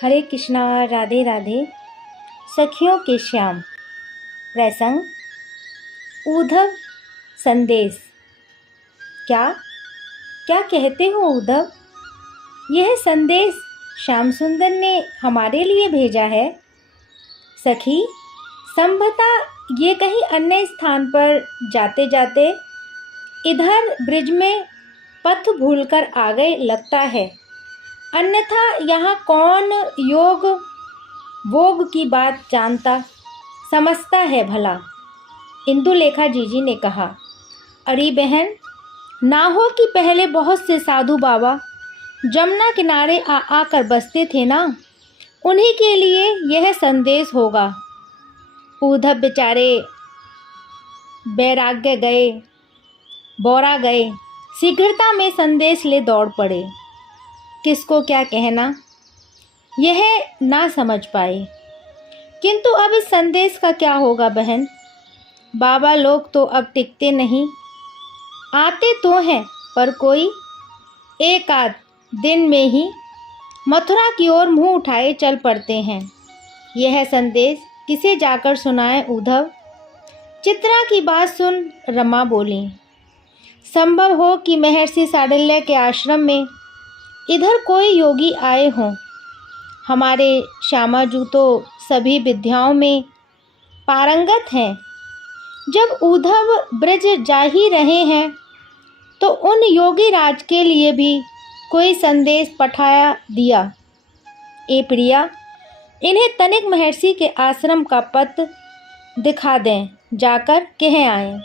हरे कृष्णा राधे राधे। सखियों के श्याम। प्रसंग उद्धव संदेश। क्या क्या कहते हो उद्धव? यह संदेश श्याम सुंदर ने हमारे लिए भेजा है। सखी, संभवतः ये कहीं अन्य स्थान पर जाते जाते इधर ब्रिज में पथ भूलकर आ गए लगता है, अन्यथा यहाँ कौन योग भोग की बात जानता समझता है भला। इंदुलेखा जीजी ने कहा, अरे बहन, ना हो कि पहले बहुत से साधु बाबा जमुना किनारे आकर बसते थे ना, उन्हीं के लिए यह संदेश होगा। उद्धव बेचारे बैराग्य गए, बौरा गए, शीघ्रता में संदेश ले दौड़ पड़े। किसको क्या कहना यह ना समझ पाए। किंतु अब इस संदेश का क्या होगा बहन? बाबा लोग तो अब टिकते नहीं, आते तो हैं पर कोई एक आध दिन में ही मथुरा की ओर मुंह उठाए चल पड़ते हैं। यह संदेश किसे जाकर सुनाए उद्धव? चित्रा की बात सुन रमा बोली, संभव हो कि महर्षि साडल्य के आश्रम में इधर कोई योगी आए हों। हमारे श्यामाजू तो सभी विद्याओं में पारंगत हैं। जब उद्धव ब्रज जा ही रहे हैं तो उन योगी राज के लिए भी कोई संदेश पठाया दिया। ए प्रिया, इन्हें तनिक महर्षि के आश्रम का पथ दिखा दें, जाकर कह आएं।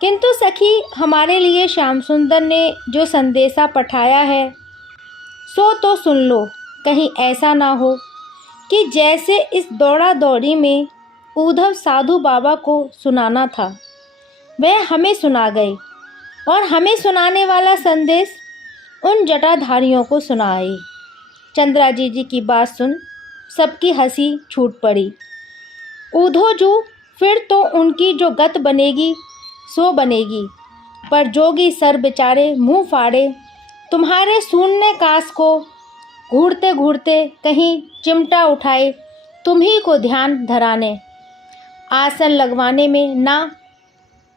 किंतु सखी, हमारे लिए श्याम सुंदर ने जो संदेशा पठाया है सो तो सुन लो। कहीं ऐसा ना हो कि जैसे इस दौड़ा दौड़ी में उद्धव साधु बाबा को सुनाना था वह हमें सुना गए और हमें सुनाने वाला संदेश उन जटाधारियों को सुनाए। चंद्रा जी की बात सुन सबकी हंसी छूट पड़ी। उद्धवजू, फिर तो उनकी जो गत बनेगी सो बनेगी, पर जोगी सर बेचारे मुंह फाड़े तुम्हारे शून्य काश को घूरते घूरते कहीं चिमटा उठाए तुम्ही को ध्यान धराने, आसन लगवाने में ना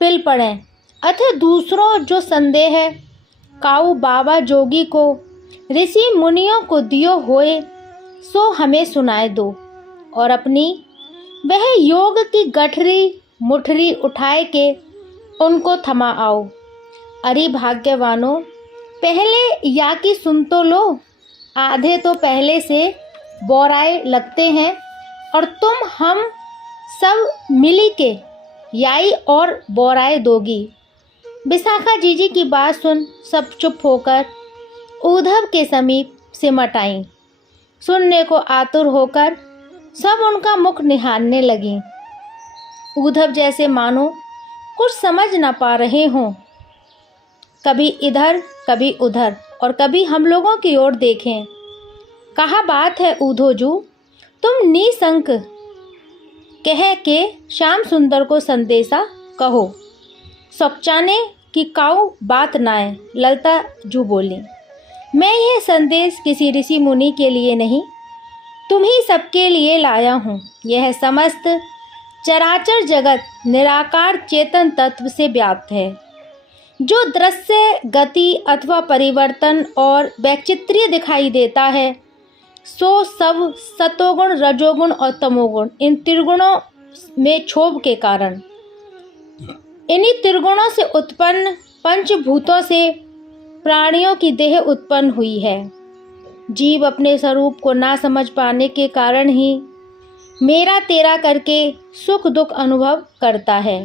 पिल पड़ें। अतः दूसरों जो संदेह है काऊ बाबा जोगी को ऋषि मुनियों को दियो होए सो हमें सुनाए दो, और अपनी वह योग की गठरी मुठरी उठाए के उनको थमा आओ। अरे भाग्यवानों, पहले या की सुन तो लो। आधे तो पहले से बौराए लगते हैं और तुम हम सब मिली के याई और बौराए दोगी। विशाखा जीजी की बात सुन सब चुप होकर उद्धव के समीप सिमट आईं। सुनने को आतुर होकर सब उनका मुख निहारने लगीं। उद्धव जैसे मानो कुछ समझ न पा रहे हों, कभी इधर कभी उधर और कभी हम लोगों की ओर देखें। कहा बात है उद्धवजू, तुम निसंक कह के श्याम सुंदर को संदेशा कहो। सोचाने की काऊ बात नाए। ललता जू बोली, मैं यह संदेश किसी ऋषि मुनि के लिए नहीं, तुम ही सबके लिए लाया हूँ। यह समस्त चराचर जगत निराकार चेतन तत्व से व्याप्त है। जो दृश्य गति अथवा परिवर्तन और वैचित्र्य दिखाई देता है सो सब सतोगुण रजोगुण और तमोगुण इन त्रिगुणों में क्षोभ के कारण, इन्हीं त्रिगुणों से उत्पन्न पंचभूतों से प्राणियों की देह उत्पन्न हुई है। जीव अपने स्वरूप को ना समझ पाने के कारण ही मेरा तेरा करके सुख दुख अनुभव करता है।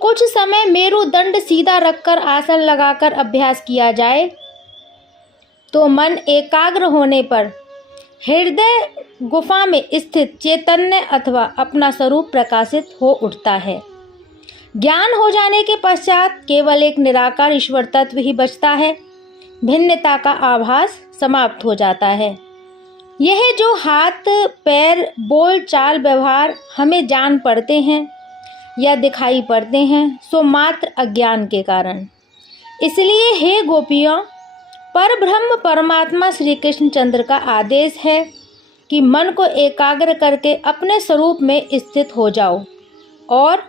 कुछ समय मेरुदंड सीधा रखकर आसन लगाकर अभ्यास किया जाए तो मन एकाग्र होने पर हृदय गुफा में स्थित चैतन्य अथवा अपना स्वरूप प्रकाशित हो उठता है। ज्ञान हो जाने के पश्चात केवल एक निराकार ईश्वर तत्व ही बचता है। भिन्नता का आभास समाप्त हो जाता है। यह जो हाथ पैर बोल चाल व्यवहार हमें जान पड़ते हैं या दिखाई पड़ते हैं सो मात्र अज्ञान के कारण। इसलिए हे गोपियों, परब्रह्म परमात्मा श्री कृष्ण चंद्र का आदेश है कि मन को एकाग्र करके अपने स्वरूप में स्थित हो जाओ। और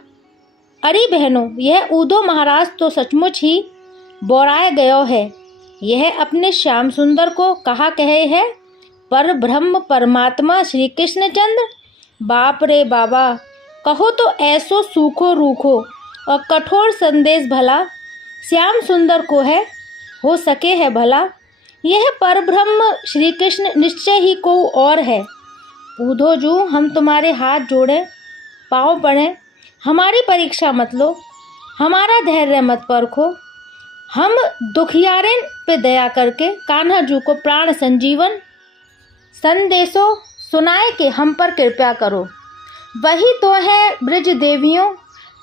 अरे बहनों, यह ऊधव महाराज तो सचमुच ही बौराए गयो है। यह अपने श्याम सुंदर को कहा कहे है पर ब्रह्म परमात्मा श्री कृष्णचंद्र। बाप रे बाबा, कहो तो ऐसो सूखो रूखो और कठोर संदेश भला श्याम सुंदर को है, हो सके है भला। यह परब्रह्म श्री कृष्ण निश्चय ही को और है। ऊधो जू, हम तुम्हारे हाथ जोड़े पाँव पड़े, हमारी परीक्षा मत लो, हमारा धैर्य मत परखो। हम दुखियारे पे दया करके कान्हा जू को प्राण संजीवन संदेशो सुनाए के हम पर कृपा करो। वही तो है ब्रज देवियों,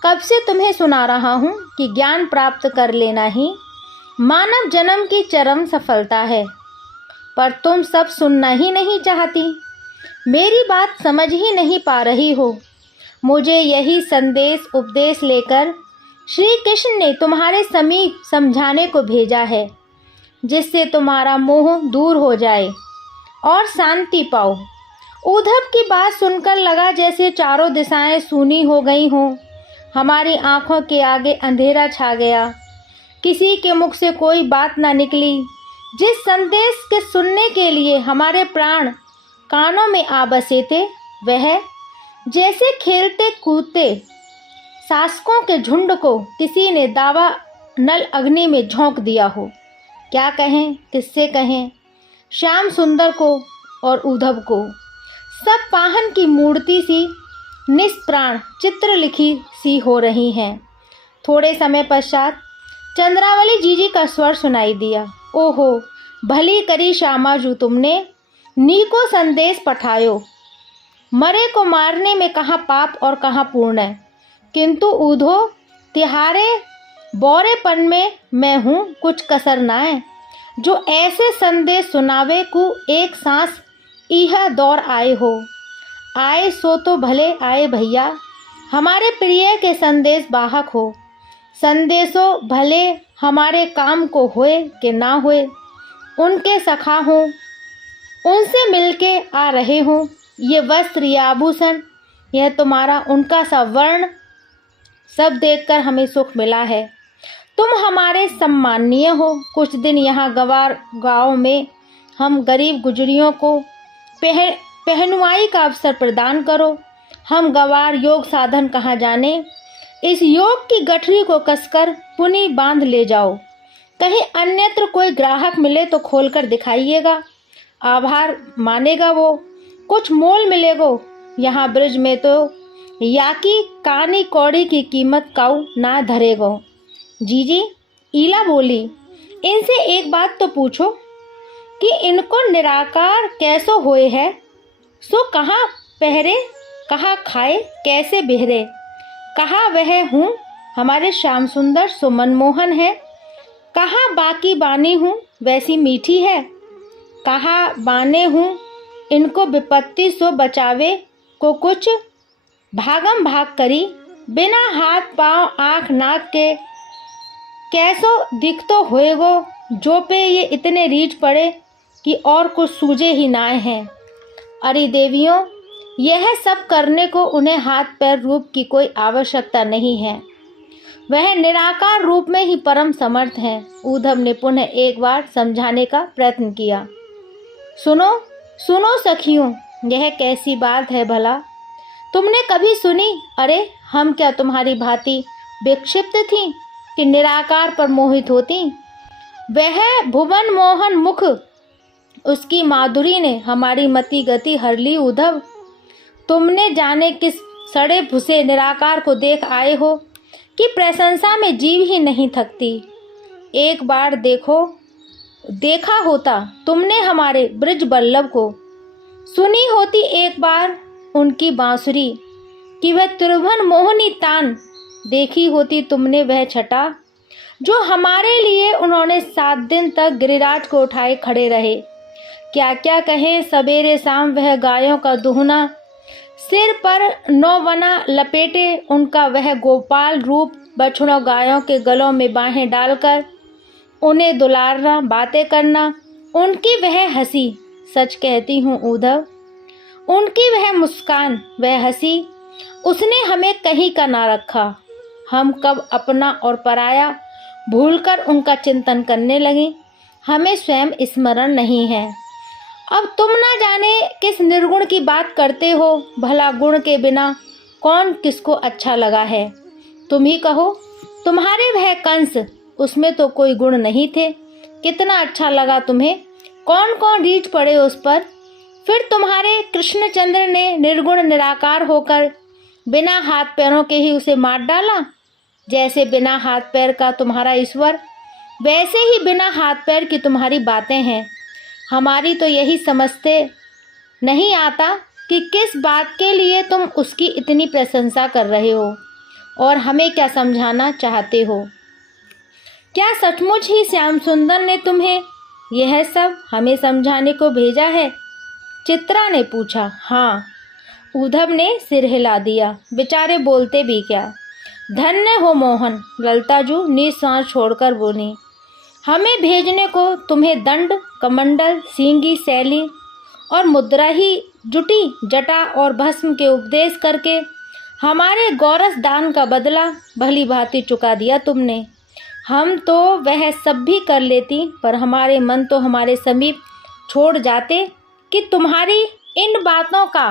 कब से तुम्हें सुना रहा हूँ कि ज्ञान प्राप्त कर लेना ही मानव जन्म की चरम सफलता है। पर तुम सब सुनना ही नहीं चाहती, मेरी बात समझ ही नहीं पा रही हो। मुझे यही संदेश उपदेश लेकर श्री कृष्ण ने तुम्हारे समीप समझाने को भेजा है, जिससे तुम्हारा मोह दूर हो जाए और शांति पाओ। उद्धव की बात सुनकर लगा जैसे चारों दिशाएं सूनी हो गई हों। हमारी आंखों के आगे अंधेरा छा गया, किसी के मुख से कोई बात ना निकली। जिस संदेश के सुनने के लिए हमारे प्राण कानों में आ बसे थे, वह जैसे खेलते कूदते शासकों के झुंड को किसी ने दावा नल अग्नि में झोंक दिया हो। क्या कहें, किससे कहें? श्याम सुंदर को और उद्धव को सब पाहन की मूर्ति सी निष्प्राण चित्र लिखी सी हो रही हैं। थोड़े समय पश्चात चंद्रावली जीजी का स्वर सुनाई दिया। ओहो, भली करी श्यामा जू, तुमने नीको संदेश पठायो। मरे को मारने में कहाँ पाप और कहाँ पुण्य है, किंतु ऊधो तिहारे बौरेपन में मैं हूँ कुछ कसर ना है। जो ऐसे संदेश सुनावे को एक सांस यह दौर आए हो। आए सो तो भले आए भैया, हमारे प्रिय के संदेश वाहक हो। संदेशो भले हमारे काम को होए कि ना होए, उनके सखा हों, उनसे मिलके आ रहे हों। ये वस्त्र, ये आभूषण, यह तुम्हारा उनका सा वर्ण, सब देखकर हमें सुख मिला है। तुम हमारे सम्माननीय हो। कुछ दिन यहाँ गवार गांव में हम गरीब गुजरियों को पहनुवाई का अवसर प्रदान करो। हम गवार योग साधन कहाँ जाने, इस योग की गठरी को कसकर पुनी बांध ले जाओ। कहीं अन्यत्र कोई ग्राहक मिले तो खोलकर दिखाइएगा, आभार मानेगा वो, कुछ मोल मिलेगो। यहाँ ब्रज में तो याकी कानी कौड़ी की कीमत काऊ ना धरेगो। जीजी, ईला बोली, इनसे एक बात तो पूछो कि इनको निराकार कैसो होए है। सो कहाँ पहरे, कहाँ खाए, कैसे बिहरे, कहाँ वह हूँ हमारे श्याम सुंदर सो मनमोहन है, कहाँ बाकी बानी हूँ वैसी मीठी है, कहाँ बाने हूँ इनको विपत्ति सो बचावे को कुछ भागम भाग करी, बिना हाथ पाँव आँख नाक के कैसो दिखतो होएगो, जो पे ये इतने रीझ पड़े कि और कुछ सूझे ही ना हैं। अरे देवियों, यह सब करने को उन्हें हाथ पैर रूप की कोई आवश्यकता नहीं है, वह निराकार रूप में ही परम समर्थ हैं। उद्धव ने पुनः एक बार समझाने का प्रयत्न किया। सुनो सुनो सखियों, यह कैसी बात है भला, तुमने कभी सुनी? अरे हम क्या तुम्हारी भांति विक्षिप्त थीं कि निराकार पर मोहित होती? वह भुवन मोहन मुख, उसकी माधुरी ने हमारी मति गति हर ली। उद्धव, तुमने जाने किस सड़े भुसे निराकार को देख आए हो कि प्रशंसा में जीव ही नहीं थकती। एक बार देखा होता तुमने हमारे ब्रज बल्लभ को, सुनी होती एक बार उनकी बांसुरी कि वह त्रिभुवन मोहनी तान, देखी होती तुमने वह छटा जो हमारे लिए उन्होंने 7 दिन तक गिरिराज को उठाए खड़े रहे। क्या क्या कहें, सवेरे शाम वह गायों का दुहना, सिर पर 9 वना लपेटे उनका वह गोपाल रूप, बछड़ों गायों के गलों में बाहें डालकर उन्हें दुलारना, बातें करना, उनकी वह हंसी। सच कहती हूँ उद्धव, उनकी वह मुस्कान, वह हंसी, उसने हमें कहीं का ना रखा। हम कब अपना और पराया भूलकर उनका चिंतन करने लगे, हमें स्वयं स्मरण नहीं है। अब तुम ना जाने किस निर्गुण की बात करते हो। भला गुण के बिना कौन किसको अच्छा लगा है? तुम ही कहो। तुम्हारे वह कंस, उसमें तो कोई गुण नहीं थे, कितना अच्छा लगा तुम्हें, कौन कौन रीझ पड़े उस पर। फिर तुम्हारे कृष्णचंद्र ने निर्गुण निराकार होकर बिना हाथ पैरों के ही उसे मार डाला। जैसे बिना हाथ पैर का तुम्हारा ईश्वर, वैसे ही बिना हाथ पैर की तुम्हारी बातें हैं। हमारी तो यही समझते नहीं आता कि किस बात के लिए तुम उसकी इतनी प्रशंसा कर रहे हो और हमें क्या समझाना चाहते हो। क्या सचमुच ही श्याम सुंदर ने तुम्हें यह सब हमें समझाने को भेजा है? चित्रा ने पूछा। हाँ, उद्धव ने सिर हिला दिया। बेचारे बोलते भी क्या। धन्य हो मोहन, ललताजू निःश्वास छोड़कर बोली। हमें भेजने को तुम्हें दंड, कमंडल, सींगी, शैली और मुद्रा ही जुटी, जटा और भस्म के उपदेश करके हमारे गौरस दान का बदला भली भांति चुका दिया तुमने। हम तो वह सब भी कर लेती, पर हमारे मन तो हमारे समीप छोड़ जाते कि तुम्हारी इन बातों का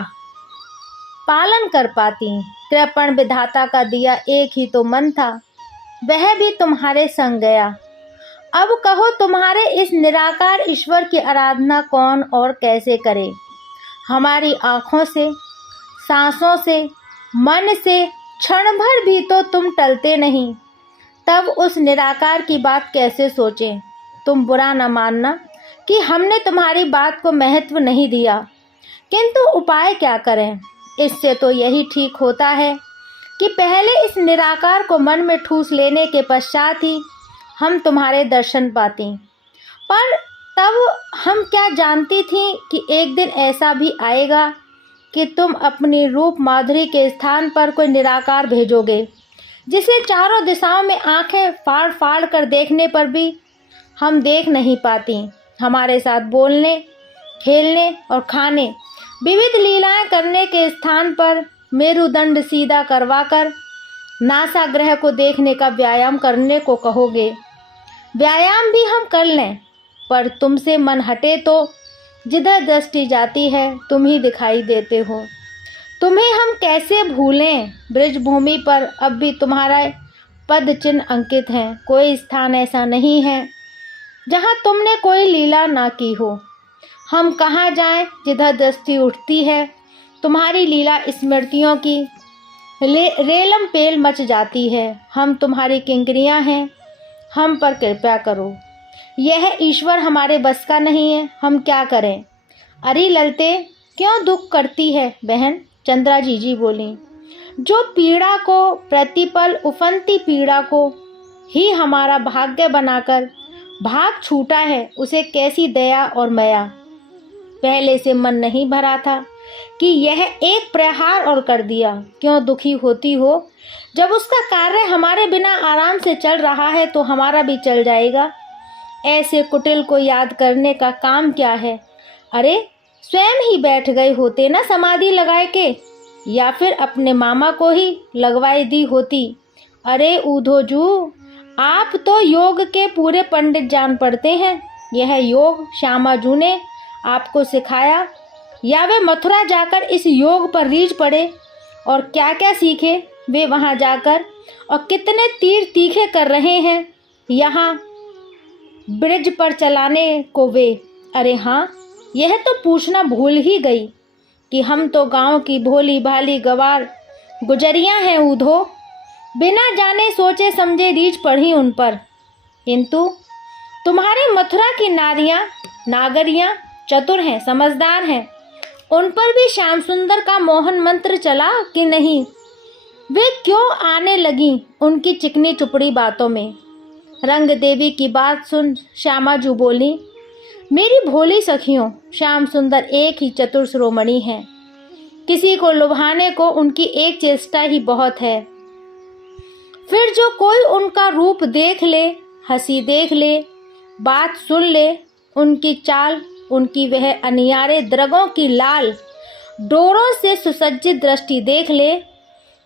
पालन कर पाती। कृपण विधाता का दिया एक ही तो मन था, वह भी तुम्हारे संग गया। अब कहो, तुम्हारे इस निराकार ईश्वर की आराधना कौन और कैसे करे? हमारी आँखों से, सांसों से, मन से क्षण भर भी तो तुम टलते नहीं, तब उस निराकार की बात कैसे सोचें? तुम बुरा न मानना कि हमने तुम्हारी बात को महत्व नहीं दिया, किंतु उपाय क्या करें? इससे तो यही ठीक होता है कि पहले इस निराकार को मन में ठूस लेने के पश्चात ही हम तुम्हारे दर्शन पाती। पर तब हम क्या जानती थी कि एक दिन ऐसा भी आएगा कि तुम अपनी रूप माधुरी के स्थान पर कोई निराकार भेजोगे, जिसे चारों दिशाओं में आंखें फाड़ फाड़ कर देखने पर भी हम देख नहीं पाती। हमारे साथ बोलने, खेलने और खाने, विविध लीलाएं करने के स्थान पर मेरुदंड सीधा करवाकर नासाग्रह को देखने का व्यायाम करने को कहोगे। व्यायाम भी हम कर लें, पर तुमसे मन हटे तो जिधर दृष्टि जाती है तुम ही दिखाई देते हो। तुम्हें हम कैसे भूलें? ब्रजभूमि पर अब भी तुम्हारा पद चिन्ह अंकित है। कोई स्थान ऐसा नहीं है जहाँ तुमने कोई लीला ना की हो। हम कहाँ जाएं जिधर दृष्टि उठती है तुम्हारी लीला स्मृतियों की रेलम पेल मच जाती है। हम तुम्हारी किंकरियाँ हैं, हम पर कृपा करो। यह ईश्वर हमारे बस का नहीं है, हम क्या करें? अरे ललते, क्यों दुख करती है बहन? चंद्रा जी बोली। जो पीड़ा को प्रतिपल उफनती पीड़ा को ही हमारा भाग्य बनाकर भाग छूटा है, उसे कैसी दया और माया। पहले से मन नहीं भरा था कि यह एक प्रहार और कर दिया। क्यों दुखी होती हो? जब उसका कार्य हमारे बिना आराम से चल रहा है तो हमारा भी चल जाएगा। ऐसे कुटिल को याद करने का काम क्या है? अरे स्वयं ही बैठ गए होते ना समाधि लगाए के, या फिर अपने मामा को ही लगवाई दी होती। अरे ऊधोजू, आप तो योग के पूरे पंडित जान पड़ते हैं। यह योग श्यामाजू ने आपको सिखाया, या वे मथुरा जाकर इस योग पर रीझ पड़े और क्या क्या सीखे वे वहां जाकर, और कितने तीर तीखे कर रहे हैं यहाँ ब्रिज पर चलाने को वे। अरे हाँ, यह तो पूछना भूल ही गई कि हम तो गांव की भोली भाली गवार गुजरियां हैं ऊधो। बिना जाने सोचे समझे रीझ पड़ी उन पर, किंतु तुम्हारे मथुरा की नारियां नागरियां चतुर हैं, समझदार हैं। उन पर भी श्याम सुंदर का मोहन मंत्र चला कि नहीं? वे क्यों आने लगी उनकी चिकनी चुपड़ी बातों में? रंग देवी की बात सुन श्यामाजू बोली, मेरी भोली सखियों, श्याम सुंदर एक ही चतुर शिरोमणि हैं। किसी को लुभाने को उनकी एक चेष्टा ही बहुत है। फिर जो कोई उनका रूप देख ले, हंसी देख ले, बात सुन ले, उनकी चाल, उनकी वह अनियारे द्रगों की लाल डोरों से सुसज्जित दृष्टि देख ले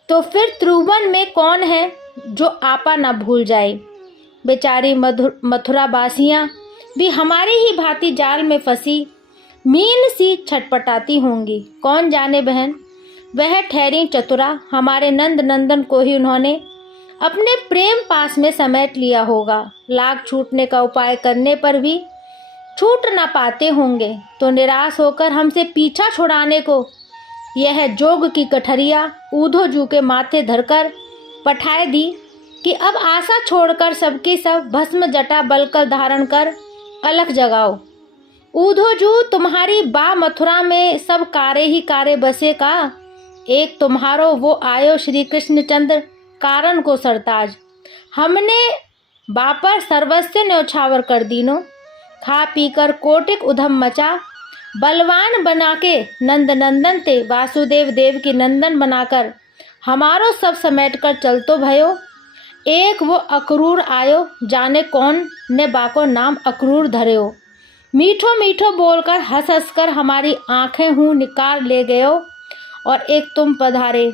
तो फिर त्रिभुवन में कौन है जो आपा न भूल जाए। बेचारी मथुरा वासियाँ भी हमारी ही भांति जाल में फंसी मीन सी छटपटाती होंगी। कौन जाने बहन, वह ठहरी चतुरा, हमारे नंद नंदन को ही उन्होंने अपने प्रेम पास में समेट लिया होगा। लाख छूटने का उपाय करने पर भी छूट ना पाते होंगे तो निराश होकर हमसे पीछा छुड़ाने को यह जोग की कठरिया ऊधोजू के माथे धरकर पठाए दी कि अब आशा छोड़कर सबकी सब भस्म जटा बलकर धारण कर अलख जगाओ। ऊधोजू तुम्हारी बा मथुरा में सब कारे ही कारे बसे का, एक तुम्हारो वो आयो श्री कृष्ण चंद्र कारण को सरताज। हमने बापर सर्वस्व न्यौछावर कर दीनो, खा पीकर कोटिक उधम मचा, बलवान बना के नंद नंदन ते वासुदेव देव की नंदन बनाकर हमारो सब समेट कर चल तो भयो। एक वो अक्रूर आयो, जाने कौन ने बाको नाम अक्रूर धर्यो, मीठो मीठो बोलकर हंस हंस कर हमारी आंखें हूँ निकाल ले गयो। और एक तुम पधारे,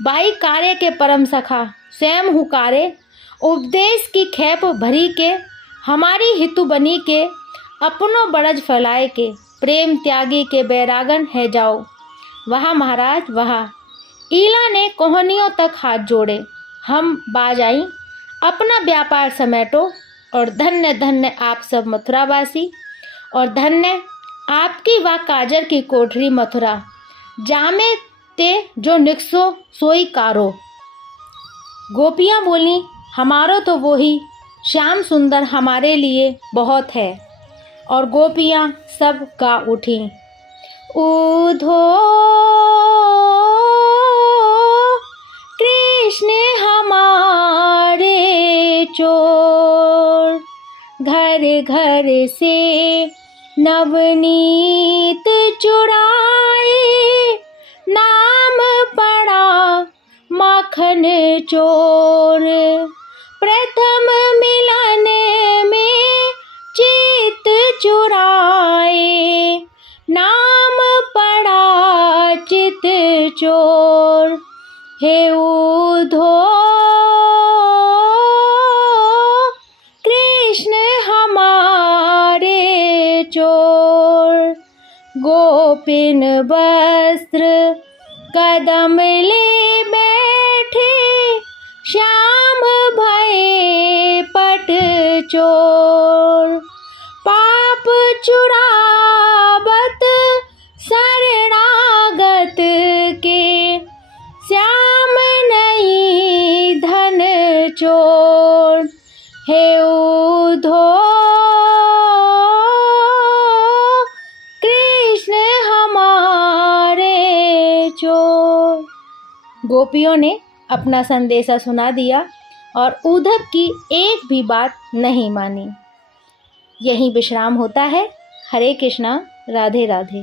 बाई कारे के परम सखा, स्वयं हुकारे, उपदेश की खेप भरी के, हमारी हितु बनी के, अपनों बड़ज फैलाए के, प्रेम त्यागी के बैरागन है जाओ। वहाँ महाराज वहाँ। ईला ने कोहनियों तक हाथ जोड़े। हम बाज आई, अपना व्यापार समेटो, और धन्य धन्य आप सब मथुरावासी, और धन्य आपकी वा काजर की कोठरी मथुरा, जामे ते जो निकसो सोई कारो। गोपियाँ बोली, हमारो तो वो ही श्याम सुंदर हमारे लिए बहुत है। और गोपियाँ सब गा उठी, ऊधो कृष्ण हमारे चोर, घर घर से नवनीत चुराए, नाम पड़ा माखन चोर। प्रथम मिलन में चित चुराए, नाम पड़ा चित चोर। हे ऊधो कृष्ण हमारे चोर, गोपिन वस्त्र कदम ले बैठे, श्याम भये पट चोर। पाप चुरावत शरणागत के, श्याम नहीं धन चोर। हे ऊधो कृष्ण हमारे चोर। गोपियों ने अपना संदेशा सुना दिया और उद्धव की एक भी बात नहीं मानी। यहीं विश्राम होता है। हरे कृष्णा, राधे राधे।